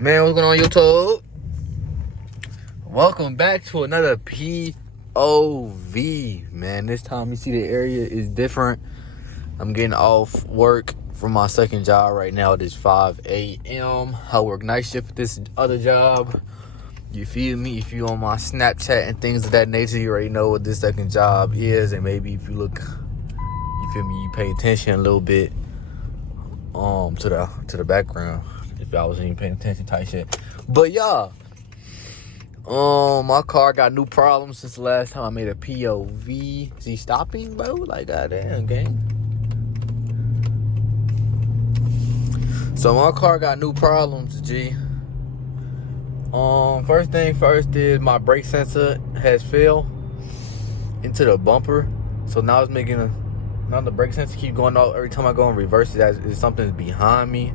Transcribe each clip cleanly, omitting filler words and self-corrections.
Man, what's going on YouTube? Welcome back to another POV. Man, this time you see the area is different. I'm getting off work from my second job right now. It is 5 a.m. I work night shift at this other job. You feel me? If you on my Snapchat and things of that nature, you already know what this second job is. And maybe if you look, you feel me, you pay attention a little bit to the background. If I wasn't even paying attention type shit. But yeah. My car got new problems since the last time I made a POV. Is he stopping, bro? Like, goddamn, gang. So my car got new problems, G. First thing first is my brake sensor has failed into the bumper. So now it's making now the brake sensor keep going off every time I go in reverse. Something's behind me.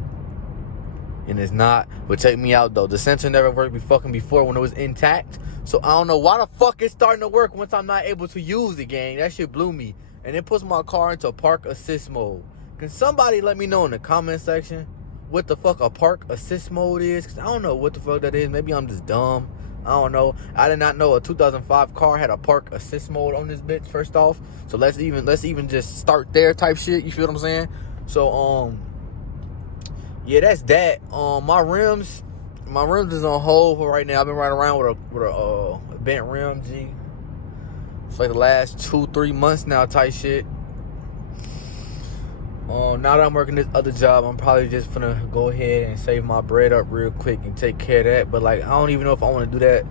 And it's not. But check me out, though. The sensor never worked before when it was intact. So I don't know why the fuck it's starting to work once I'm not able to use the gang. That shit blew me. And it puts my car into park assist mode. Can somebody let me know in the comment section what the fuck a park assist mode is? Because I don't know what the fuck that is. Maybe I'm just dumb. I don't know. I did not know a 2005 car had a park assist mode on this bitch, first off. So let's even just start there type shit. You feel what I'm saying? So, yeah, that's that. My rims is on hold for right now. I've been riding around with a bent rim, G. It's like the last 2-3 months now type shit. Now that I'm working this other job, I'm probably just gonna go ahead and save my bread up real quick and take care of that. But like, I don't even know if I want to do that.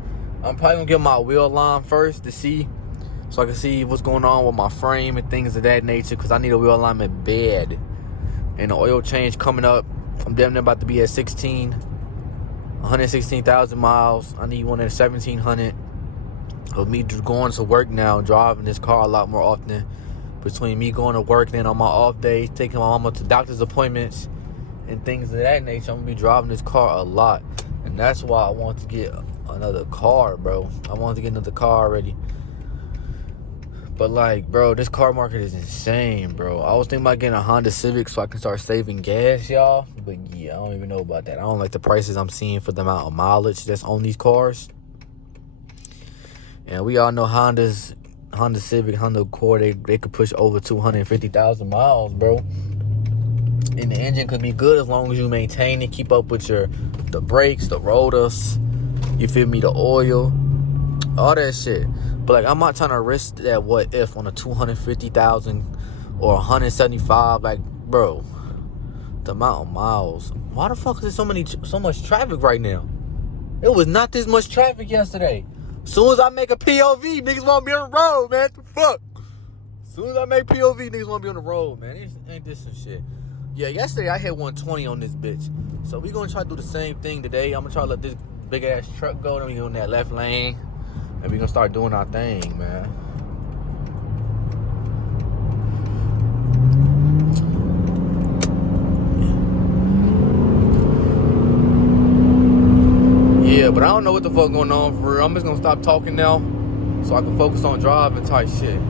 I'm probably gonna get my wheel line first to see, so I can see what's going on with my frame and things of that nature. Cause I need a wheel alignment bed and the oil change coming up. I'm damn near about to be at 116,000 miles. I need one at 1,700. With me going to work now, driving this car a lot more often. Between me going to work and then on my off days, taking my mama to doctor's appointments and things of that nature, I'm gonna be driving this car a lot. And that's why I want to get another car, bro. I want to get another car already. But like, bro, this car market is insane, bro. I was thinking about getting a Honda Civic so I can start saving gas, y'all. But yeah, I don't even know about that. I don't like the prices I'm seeing for the amount of mileage that's on these cars. And we all know Honda Civic, Honda Accord, they could push over 250,000 miles, bro. And the engine could be good as long as you maintain it, keep up with the brakes, the rotors, you feel me, the oil, all that shit. But like, I'm not trying to risk that what if on a 250,000 or 175. Like, bro, the amount of miles. Why the fuck is there so much traffic right now? It was not this much traffic yesterday. As soon as I make a POV, niggas won't be on the road, man. What the fuck? As soon as I make POV, niggas won't be on the road, man. Ain't this some shit? Yeah, yesterday I hit 120 on this bitch. So we gonna try to do the same thing today. I'm gonna try to let this big ass truck go. Then we go in that left lane. And we gonna start doing our thing, man. Yeah, but I don't know what the fuck going on for real. I'm just gonna stop talking now so I can focus on driving type shit.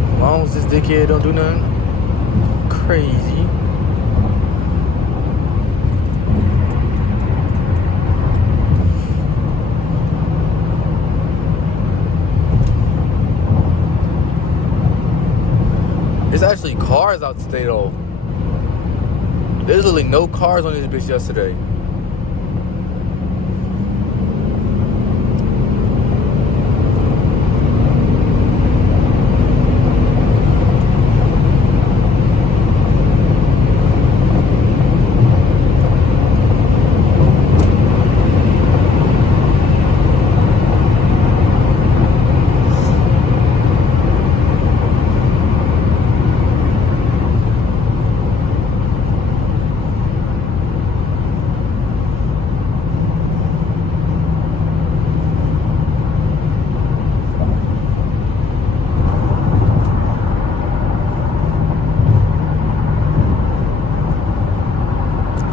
As long as this dickhead don't do nothing crazy. There's actually cars out today though. There's literally no cars on this bitch yesterday.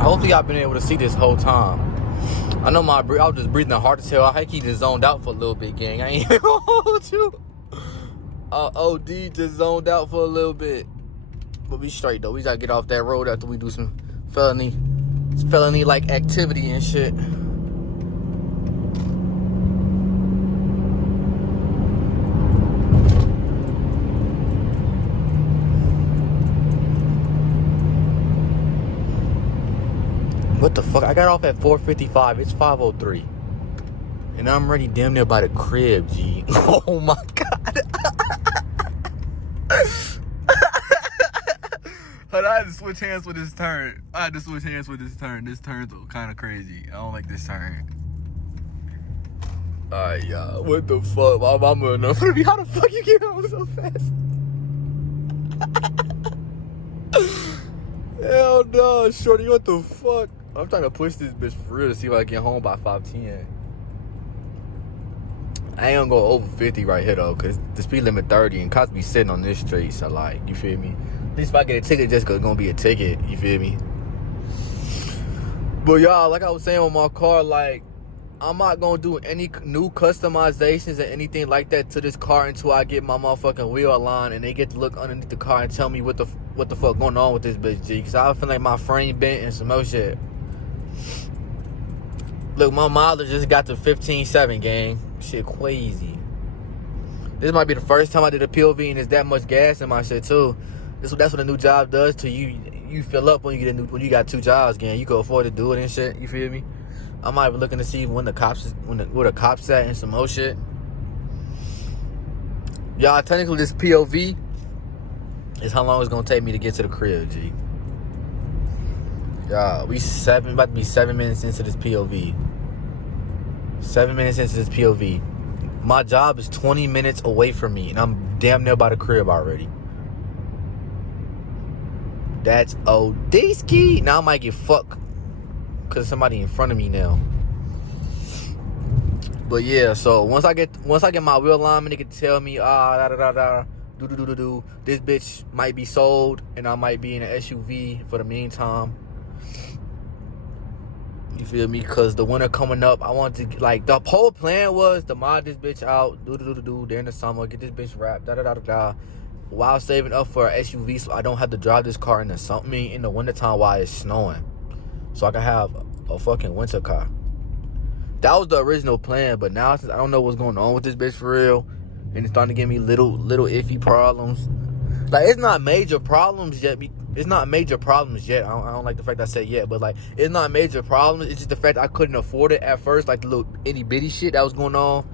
Hopefully I've been able to see this whole time. I know I was just breathing hard as hell. I keep just zoned out for a little bit, gang. I ain't even hold you. OD just zoned out for a little bit. But we straight though. We gotta get off that road after we do some felony like activity and shit. What the fuck? I got off at 4:55. It's 5:03. And I'm already damn near by the crib, G. Oh my god. Hold on, I had to switch hands with this turn. This turn's kind of crazy. I don't like this turn. Alright, y'all. What the fuck? My mama know. How the fuck you get home so fast? Hell no, shorty. What the fuck? I'm trying to push this bitch for real to see if I can get home by 5:10. I ain't gonna go over 50 right here though, cause the speed limit 30 and cops be sitting on this street, so like, you feel me? At least if I get a ticket, just cause it's gonna be a ticket, you feel me? But y'all, like I was saying with my car, like, I'm not gonna do any new customizations or anything like that to this car until I get my motherfucking wheel aligned and they get to look underneath the car and tell me what the fuck going on with this bitch, G. Cause I feel like my frame bent and some more shit. Look, my mileage just got to 15.7, gang. Shit crazy. This might be the first time I did a POV and there's that much gas in my shit too. That's what a new job does to you. You fill up when you got 2 jobs, gang. You can afford to do it and shit. You feel me? I might be looking to see where the cops at and some more shit. Y'all, technically this POV is how long it's gonna take me to get to the crib, G. Y'all, we about to be 7 minutes into this POV. 7 minutes into this POV. My job is 20 minutes away from me, and I'm damn near by the crib already. That's OD-ski. Now I might get fucked because somebody in front of me now. But yeah, so once I get my wheel alignment, they can tell me, this bitch might be sold, and I might be in an SUV for the meantime. You feel me? Because the winter coming up, I want to, like, the whole plan was to mod this bitch out, during the summer, get this bitch wrapped, while saving up for an SUV so I don't have to drive this car in the wintertime while it's snowing. So I can have a fucking winter car. That was the original plan, but now since I don't know what's going on with this bitch for real, and it's starting to give me little iffy problems. Like, it's not major problems yet. I don't like the fact I said yet, but like, it's not major problems. It's just the fact I couldn't afford it at first, like the little itty bitty shit that was going on.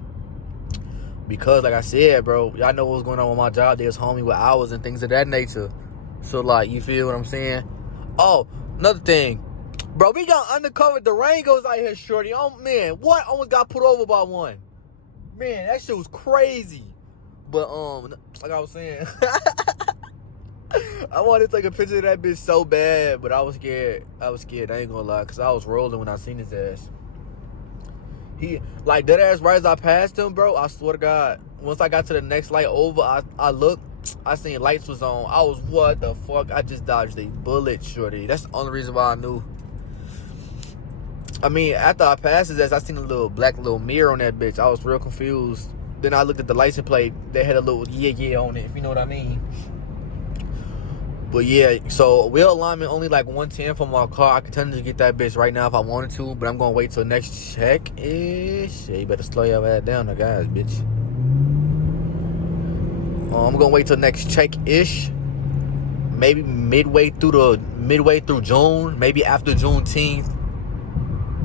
Because like I said, bro, y'all know what's going on with my job. They was homie with hours and things of that nature. So like, you feel what I'm saying? Oh, another thing, bro, we got undercover Durangos out here, shorty. Oh man, what? Almost got put over by one. Man, that shit was crazy. But like I was saying. I wanted to take a picture of that bitch so bad, but I was scared. I ain't gonna lie, because I was rolling when I seen his ass. He, like, dead ass right as I passed him, bro, I swear to God, once I got to the next light over, I looked, I seen lights was on. I was, what the fuck? I just dodged a bullet, shorty. That's the only reason why I knew. I mean, after I passed his ass, I seen a little black mirror on that bitch. I was real confused. Then I looked at the license plate. They had a little yeah on it, if you know what I mean. But yeah, so wheel alignment only like 110 for my car. I could technically get that bitch right now if I wanted to, but I'm gonna wait till next check-ish. Yeah, you better slow your ass down there, guys, bitch. I'm gonna wait till next check-ish. Maybe midway through June, maybe after Juneteenth.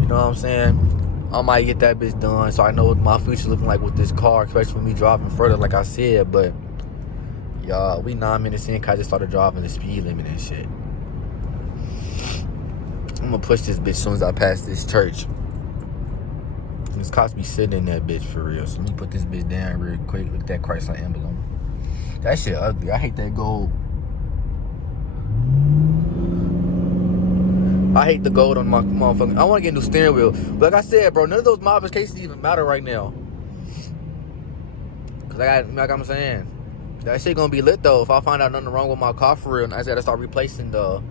You know what I'm saying? I might get that bitch done so I know what my future's looking like with this car, especially with me driving further, like I said, but y'all, we 9 minutes in, cause I just started driving the speed limit and shit. I'm gonna push this bitch as soon as I pass this church. This cops be sitting in that bitch for real. So let me put this bitch down real quick. Look at that Chrysler emblem. That shit ugly. I hate that gold. I hate the gold on my motherfucking. I want to get a new steering wheel. But like I said, bro, none of those modifications even matter right now. Cause like I'm saying, that shit gonna be lit though. If I find out nothing wrong with my car for real, and I just gotta start replacing the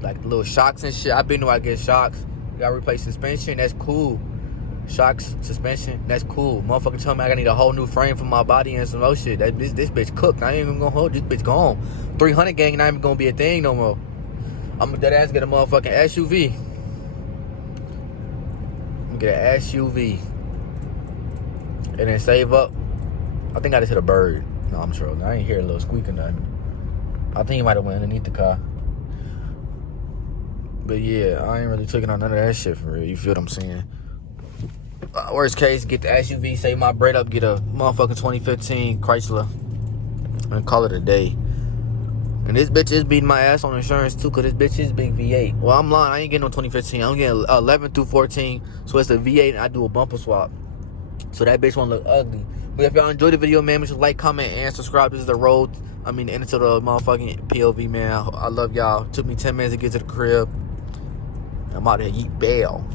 like little shocks and shit. I've been to I get shocks. Gotta replace suspension. That's cool. shocks, suspension, that's cool. Motherfucker told me I need a whole new frame for my body and some other shit. This bitch cooked. I ain't even gonna hold this bitch gone. 300 gang not even gonna be a thing no more. I'm gonna dead ass get a motherfucking SUV. I'm gonna get an SUV. And then save up. I think I just hit a bird. No, I'm trolling. I ain't hear a little squeak or nothing. I think he might have went underneath the car. But yeah, I ain't really taking on none of that shit for real. You feel what I'm saying? Worst case, get the SUV, save my bread up, get a motherfucking 2015 Chrysler, and call it a day. And this bitch is beating my ass on insurance too, cause this bitch is big V8. Well, I'm lying. I ain't getting no 2015. I'm getting 11 through 14. So it's a V8, and I do a bumper swap. So that bitch won't look ugly. But if y'all enjoyed the video, man, make sure to like, comment, and subscribe. This is the road. Into the motherfucking POV, man. I love y'all. Took me 10 minutes to get to the crib. I'm out here eat bail.